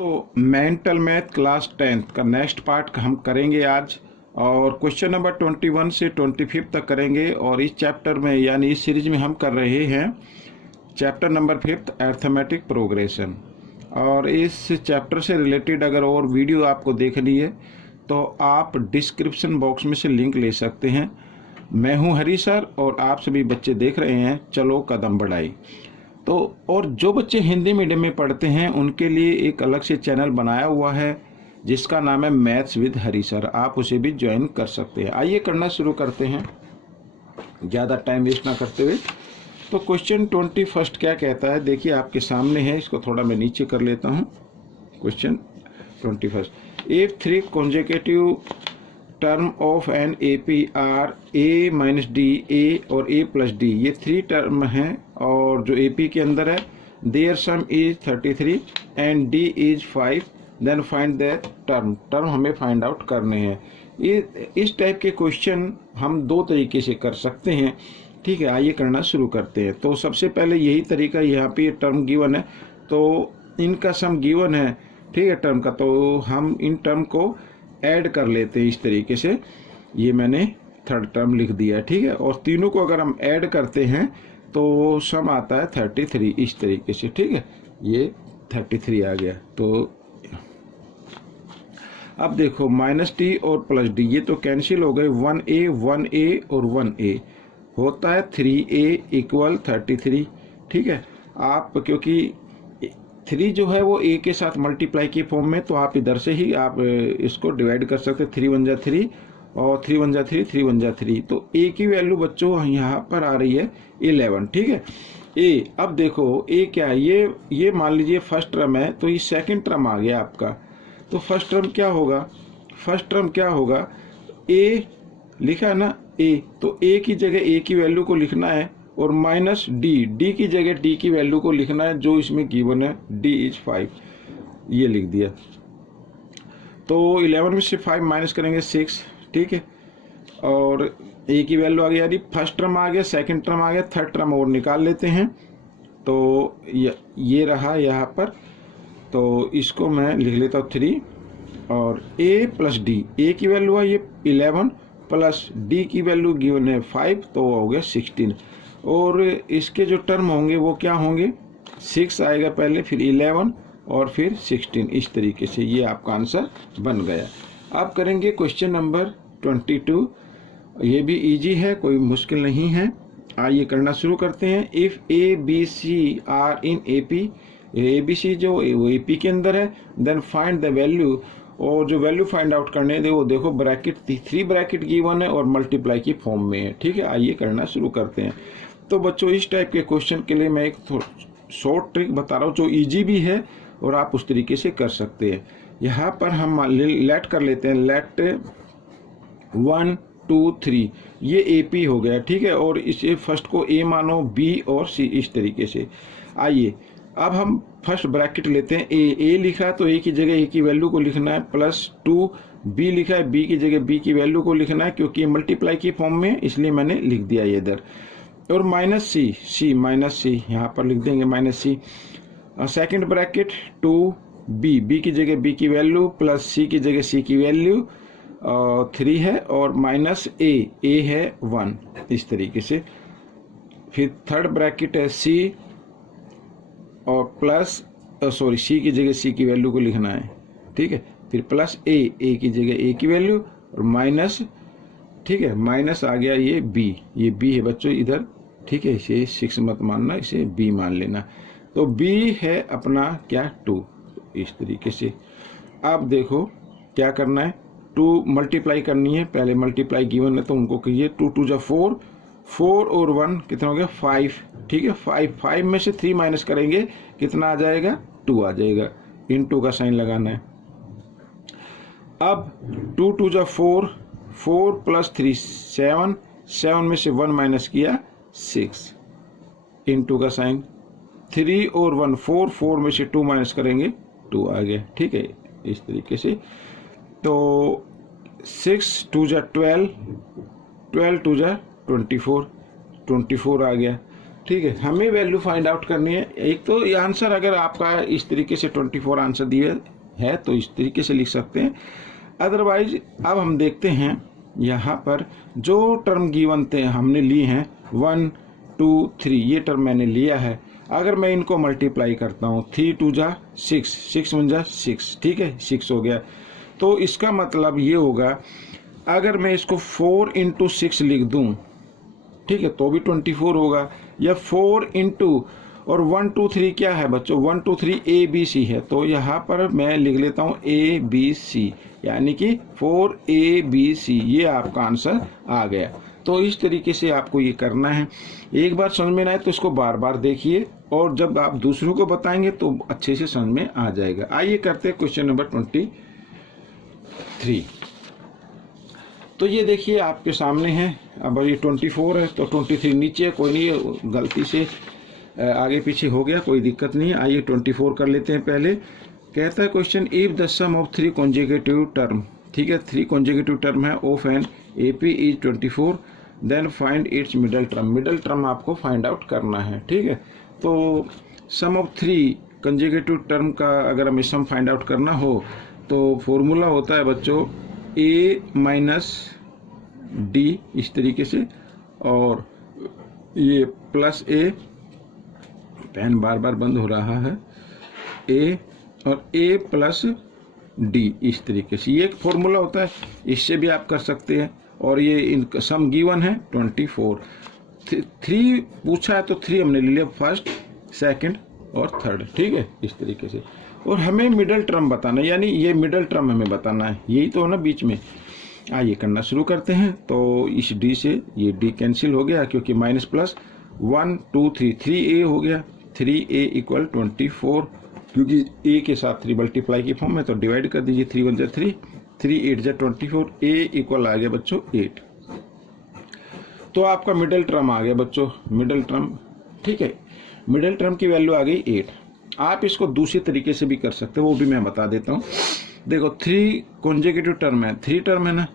तो mental math class 10th का next part हम करेंगे आज, और क्वेश्चन नंबर 21 से 25 तक करेंगे। और इस चैप्टर में यानी इस सीरीज में हम कर रहे हैं चैप्टर नंबर 5 अर्थमेटिक प्रोग्रेशन। और इस चैप्टर से रिलेटेड अगर और वीडियो आपको देखनी है तो आप डिस्क्रिप्शन बॉक्स में से लिंक ले सकते हैं। मैं हूं हरी सर और आप सभी बच्चे देख रहे हैं चलो कदम बढ़ाई। तो और जो बच्चे हिंदी मीडियम में पढ़ते हैं उनके लिए एक अलग से चैनल बनाया हुआ है जिसका नाम है मैथ्स विद हरी सर, आप उसे भी ज्वाइन कर सकते हैं। आइए करना शुरू करते हैं ज़्यादा टाइम वेस्ट ना करते हुए। तो क्वेश्चन 21 क्या कहता है, देखिए आपके सामने है, इसको थोड़ा मैं नीचे कर लेता हूँ। Question 21, if 3 consecutive term of an A P are a minus d a और ए प्लस डी, ये 3 टर्म हैं और जो ए पी के अंदर है there sum is 33 and d is 5, then find the term हमें फाइंड आउट करने हैं। इस टाइप के क्वेश्चन हम 2 तरीके से कर सकते हैं, ठीक है। आइए करना शुरू करते हैं। तो सबसे पहले यही तरीका, यहाँ पे ये टर्म गिवन है तो इनका सम गिवन है, ठीक है, टर्म का, तो हम इन टर्म को ऐड कर लेते हैं इस तरीके से। ये मैंने थर्ड टर्म लिख दिया, ठीक है। और तीनों को अगर हम ऐड करते हैं तो सम आता है 33 इस तरीके से, ठीक है। ये 33 आ गया। तो अब देखो माइनस टी और प्लस डी ये तो कैंसिल हो गए, 1a और 1a होता है 3a इक्वल 33, ठीक है। आप क्योंकि 3 जो है वो a के साथ मल्टीप्लाई के फॉर्म में, तो आप इधर से ही आप इसको डिवाइड कर सकते हैं। 3 1 जा 3 और 3 1 जा 3, 3 1 जा 3, तो a की वैल्यू बच्चों यहाँ पर आ रही है 11, ठीक है। a, अब देखो a क्या है, ये मान लीजिए फर्स्ट टर्म है, तो ये सेकंड टर्म आ गया आपका। तो फर्स्ट टर्म क्या होगा, a लिखा है ना a, तो a की जगह a की वैल्यू को लिखना है और माइनस डी की जगह डी की वैल्यू को लिखना है जो इसमें गिवन है, डी इज 5, ये लिख दिया। तो 11 में से 5 माइनस करेंगे 6, ठीक है। और ए की वैल्यू आ गई, यानी फर्स्ट टर्म आ गया, सेकंड टर्म आ गया, थर्ड टर्म और निकाल लेते हैं। तो ये रहा यहाँ पर, तो इसको मैं लिख लेता हूँ 3 और a प्लस डी, ए की वैल्यू है ये 11 प्लस डी की वैल्यू गिवन है 5, तो हो गया 16। और इसके जो टर्म होंगे वो क्या होंगे, 6 आएगा पहले, फिर 11 और फिर 16, इस तरीके से ये आपका आंसर बन गया। अब करेंगे क्वेश्चन नंबर 22, ये भी इजी है, कोई मुश्किल नहीं है। आइए करना शुरू करते हैं। If a b c are in A P, a b c जो ए पी के अंदर है, देन फाइंड द वैल्यू, और जो वैल्यू फाइंड आउट करने दे वो देखो ब्रैकेट 3 ब्रैकेट गिवन है और मल्टीप्लाई की फॉर्म में है, ठीक है। आइए करना शुरू करते हैं। तो बच्चों इस टाइप के क्वेश्चन के लिए मैं एक शॉर्ट ट्रिक बता रहा हूँ जो इजी भी है और आप उस तरीके से कर सकते हैं। यहाँ पर हम लेट कर लेते हैं, लेट 1 2 3, ये ए पी हो गया, ठीक है। और इसे फर्स्ट को ए मानो, बी और सी, इस तरीके से। आइए अब हम फर्स्ट ब्रैकेट लेते हैं, ए लिखा तो ए की जगह ए की वैल्यू को लिखना है, प्लस 2, बी लिखा है बी की जगह बी की वैल्यू को लिखना है, क्योंकि मल्टीप्लाई की फॉर्म में इसलिए मैंने लिख दिया ये इधर। और माइनस सी यहाँ पर लिख देंगे माइनस सी। सेकेंड ब्रैकेट 2 बी की जगह बी की वैल्यू प्लस सी की जगह सी की वैल्यू 3 है, और माइनस ए है 1, इस तरीके से। फिर थर्ड ब्रैकेट है सी और प्लस सी की जगह सी की वैल्यू को लिखना है, ठीक है। फिर प्लस ए की जगह ए की वैल्यू और माइनस, ठीक है, माइनस आ गया ये बी है बच्चों इधर, ठीक है। इसे 6 मत मानना, इसे बी मान लेना। तो बी है अपना क्या 2, इस तरीके से। अब देखो क्या करना है, 2 मल्टीप्लाई करनी है, पहले मल्टीप्लाई गिवन है तो उनको कीजिए। 2 2 जा 4, 4 और 1 कितना हो गया 5, ठीक है। 5 में से 3 माइनस करेंगे, कितना आ जाएगा 2 आ जाएगा, इनटू का साइन लगाना है। अब 2 2 जा 4, 4 प्लस 3 7, 7 में से 1 माइनस किया 6, इनटू का साइन। 3 और 1 4, 4 में से 2 माइनस करेंगे 2 आ गया, ठीक है, इस तरीके से। तो 6 2 जा 12, 12 2 जा 24, 24 आ गया, ठीक है, हमें वैल्यू फाइंड आउट करनी है। एक तो ये आंसर अगर आपका इस तरीके से 24 आंसर दिए है तो इस तरीके से लिख सकते हैं, अदरवाइज अब हम देखते हैं यहाँ पर जो टर्म गिवन थे हमने लिए हैं 1 2 3, ये टर्म मैंने लिया है। अगर मैं इनको मल्टीप्लाई करता हूँ 3 2 जा 6, 6 1 जा 6, ठीक है 6 हो गया। तो इसका मतलब ये होगा अगर मैं इसको 4 इंटू 6 लिख दूँ, ठीक है, तो भी 24 होगा, या 4 इंटू और 1 2 3 क्या है बच्चों, 1 2 3 ABC है, तो यहाँ पर मैं लिख लेता हूँ ABC, यानी कि 4ABC, ये आपका आंसर आ गया। तो इस तरीके से आपको ये करना है। एक बार समझ में ना आए तो इसको बार बार देखिए, और जब आप दूसरों को बताएंगे तो अच्छे से समझ में आ जाएगा। आइए करते हैं क्वेश्चन नंबर 23। तो ये देखिए आपके सामने है, अब ये 24 है तो 23 नीचे, कोई नहीं, गलती से आगे पीछे हो गया, कोई दिक्कत नहीं है। आइए 24 कर लेते हैं पहले। कहता है question, if the sum of 3 consecutive term, ठीक है 3 कॉन्जिक्यूटिव टर्म है of an AP is 24, then find its middle term. Middle term आपको फाइंड आउट करना है, ठीक है। तो सम ऑफ 3 कॉन्जिक्यूटिव टर्म का अगर हमें सम फाइंड आउट करना हो तो फॉर्मूला होता है बच्चों A माइनस D, इस तरीके से, और ये प्लस A, पेन बार बार बंद हो रहा है, A और A प्लस D, इस तरीके से ये एक फॉर्मूला होता है, इससे भी आप कर सकते हैं। और ये इनका सम गिवन है 24, 3 पूछा है तो 3 हमने ले लिया, फर्स्ट सेकंड और थर्ड, ठीक है इस तरीके से। और हमें मिडल टर्म बताना है, यानी ये मिडल टर्म हमें बताना है, यही तो है ना बीच में। आइए करना शुरू करते हैं। तो इस D से ये D कैंसिल हो गया, क्योंकि माइनस प्लस 1 2 3, 3A हो गया, 3A इक्वल 24, क्योंकि A के साथ 3 मल्टीप्लाई की फॉर्म में, तो डिवाइड कर दीजिए, 3 1 जा 3, 3 8 जा 24, A इक्वल आ गया बच्चों 8। तो आपका मिडल टर्म आ गया बच्चों, मिडल टर्म, ठीक है, मिडल टर्म की वैल्यू आ गई 8। आप इसको दूसरे तरीके से भी कर सकते हो, वो भी मैं बता देता हूँ। देखो 3 कॉन्जिक्यूटिव टर्म है, 3 टर्म है ना,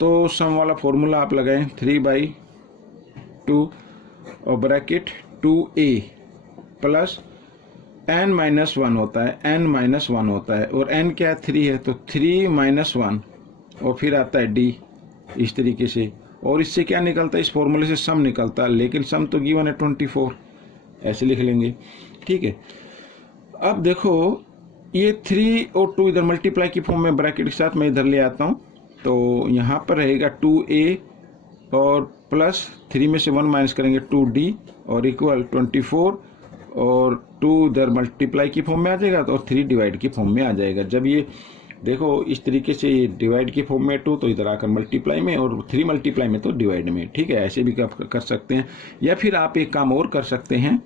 तो सम वाला फॉर्मूला आप लगाएं, 3/2 और bracket 2A plus n minus 1 होता है, n माइनस 1 होता है, और n क्या है 3 है, तो 3 माइनस 1, और फिर आता है D, इस तरीके से। और इससे क्या निकलता है, इस फॉर्मूले से सम निकलता है, लेकिन सम तो गिवन है 24, ऐसे लिख लेंगे, ठीक है। अब देखो ये 3 और 2 इधर मल्टीप्लाई की फॉर्म में ब्रैकेट के साथ मैं इधर ले आता हूँ, तो यहाँ पर रहेगा 2A और प्लस 3 में से 1 माइनस करेंगे 2D और इक्वल 24, और 2 इधर मल्टीप्लाई की फॉर्म में आ जाएगा, और 3 डिवाइड की फॉर्म में आ जाएगा। जब ये देखो इस तरीके से ये डिवाइड की फॉर्म में 2 तो इधर आकर मल्टीप्लाई में, और 3 मल्टीप्लाई में तो डिवाइड में, ठीक है, ऐसे भी कर सकते हैं। या फिर आप एक काम और कर सकते हैं,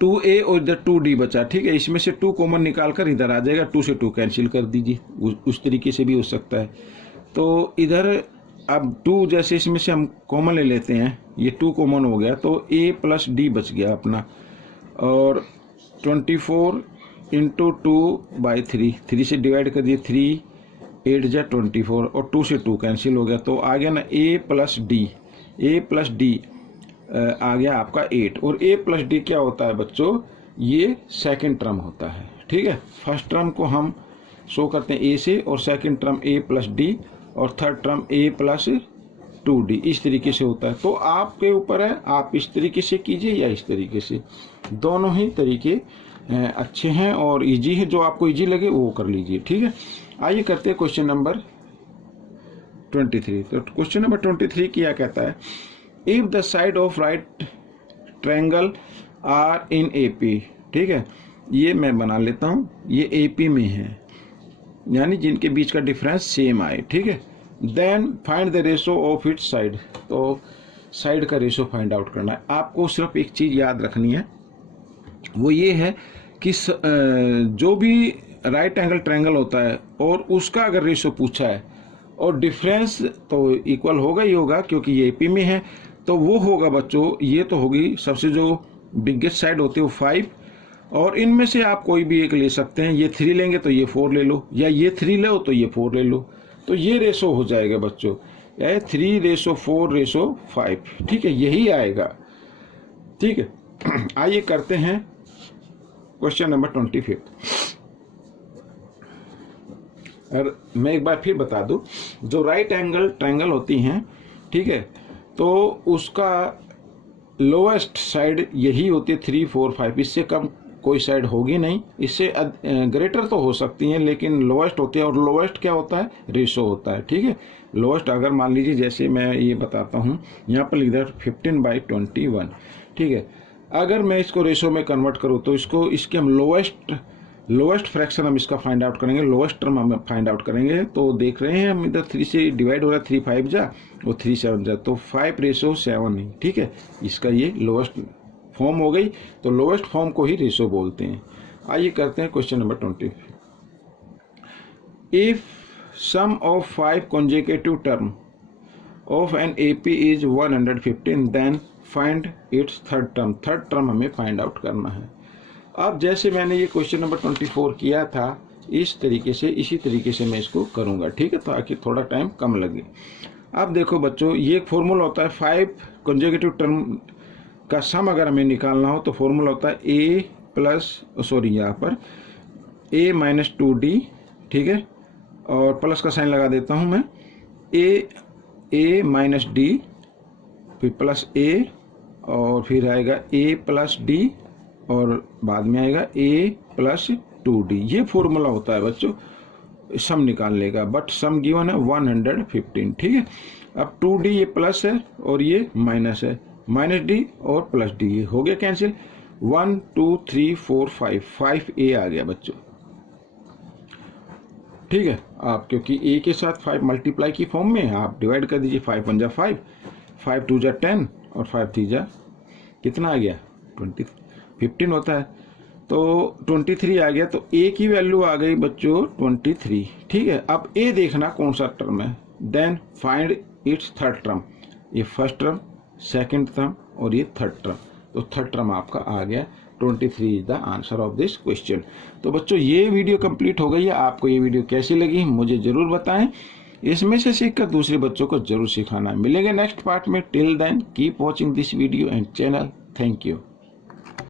2A और इधर 2D बचा, ठीक है, इसमें से 2 कॉमन निकाल कर इधर आ जाएगा, 2 से 2 कैंसिल कर दीजिए, उस तरीके से भी हो सकता है। तो इधर अब 2 जैसे इसमें से हम कॉमन ले लेते हैं, ये 2 कॉमन हो गया, तो A प्लस D बच गया अपना, और 24 इंटू 2/3, 3 से डिवाइड कर दिए, 3 8 जा 24, और 2 से 2 कैंसिल हो गया, तो आ गया ना A प्लस D आ गया आपका 8। और A प्लस D क्या होता है बच्चों, ये सेकंड टर्म होता है, ठीक है। फर्स्ट टर्म को हम शो करते हैं A से, और second term A plus D, और third term A plus 2D, इस तरीके से होता है। तो आपके ऊपर है, आप इस तरीके से कीजिए या इस तरीके से, दोनों ही तरीके अच्छे हैं और इजी है, जो आपको इजी लगे वो कर लीजिए, ठीक है। आइए करते हैं क्वेश्चन नंबर 23। तो क्वेश्चन नंबर 23 क्या कहता है, if the side of right triangle are in AP, ठीक है, ये मैं बना लेता हूँ, ये AP में है, यानी जिनके बीच का डिफरेंस सेम आए, ठीक है। Then find the ratio of its side, तो साइड का रेशो फाइंड आउट करना है। आपको सिर्फ एक चीज़ याद रखनी है, वो ये है कि जो भी राइट एंगल ट्रायंगल होता है और उसका अगर रेशो पूछा है और डिफरेंस तो इक्वल होगा ही होगा, क्योंकि ये AP में है, तो वो होगा बच्चों, ये तो होगी सबसे जो बिगेस्ट साइड होती है वो 5, और इनमें से आप कोई भी एक ले सकते हैं, ये 3 लेंगे तो ये 4 ले लो, या ये 3 लो तो ये 4 ले लो, तो ये रेशो हो जाएगा बच्चों 3:4:5, ठीक है, यही आएगा। ठीक है। आइए करते हैं क्वेश्चन नंबर 25। और मैं एक बार फिर बता दूं, जो राइट एंगल ट्रायंगल होती हैं, ठीक है, तो उसका लोएस्ट साइड यही होती है 3, 4, 5, इससे कम कोई साइड होगी नहीं। इससे ग्रेटर तो हो सकती हैं लेकिन लोएस्ट होती है। और लोएस्ट क्या होता है, रेशो होता है, ठीक है। लोएस्ट अगर मान लीजिए जैसे मैं ये बताता हूँ, यहाँ पर लिख दिया 15/21, ठीक है। अगर मैं इसको रेशो में कन्वर्ट करूँ तो इसके हम लोएस्ट फ्रैक्शन हम इसका फाइंड आउट करेंगे, लोएस्ट टर्म हम फाइंड आउट करेंगे। तो देख रहे हैं हम इधर 3 से डिवाइड हो रहा है, 3 5 जा और 3 7 जा, तो 5:7, ठीक है। इसका ये लोएस्ट फॉर्म हो गई, तो लोएस्ट फॉर्म को ही रेशो बोलते हैं। आइए करते हैं question number 20। If sum of 5 consecutive term of an AP is 115, then find its third term हमें फाइंड आउट करना है। अब जैसे मैंने ये क्वेश्चन नंबर 24 किया था, इसी तरीके से मैं इसको करूंगा, ठीक है, ताकि थोड़ा टाइम कम लगे। अब देखो बच्चों, ये एक फॉर्मूला होता है 5 consecutive टर्म का सम अगर हमें निकालना हो तो फॉर्मूला होता है यहाँ पर a - 2d, ठीक है, और प्लस का साइन लगा देता हूं मैं, a - d, फिर प्लस a, और फिर आएगा a + d, और बाद में आएगा a + 2d। ये फॉर्मूला होता है बच्चों सम निकालने का, बट सम गिवन है 115, ठीक है। अब 2d ये प्लस है और ये माइनस है, -d और +d हो गया कैंसिल। 1 2 3 4 5a आ गया बच्चों, ठीक है। आप क्योंकि a के साथ 5 मल्टीप्लाई की फॉर्म में आप डिवाइड कर दीजिए, 5 1 जा 5, 5 2 जा 10 और 5 3 जा कितना आ गया 15 होता है, तो 23 आ गया। तो a की वैल्यू आ गई बच्चों 23, ठीक है। अब a देखना कौन सा टर्म है, then find its third term. ये फर्स्ट टर्म, सेकंड टर्म और ये थर्ड टर्म, तो थर्ड टर्म आपका आ गया 23 is the answer of this question. तो बच्चों ये वीडियो कंप्लीट हो गई है। आपको ये वीडियो कैसी लगी मुझे जरूर बताएं, इसमें से सीखकर दूसरे बच्चों को जरूर सिखाना। मिलेंगे नेक्स्ट पार्ट में। Till then keep watching this video and channel. Thank you.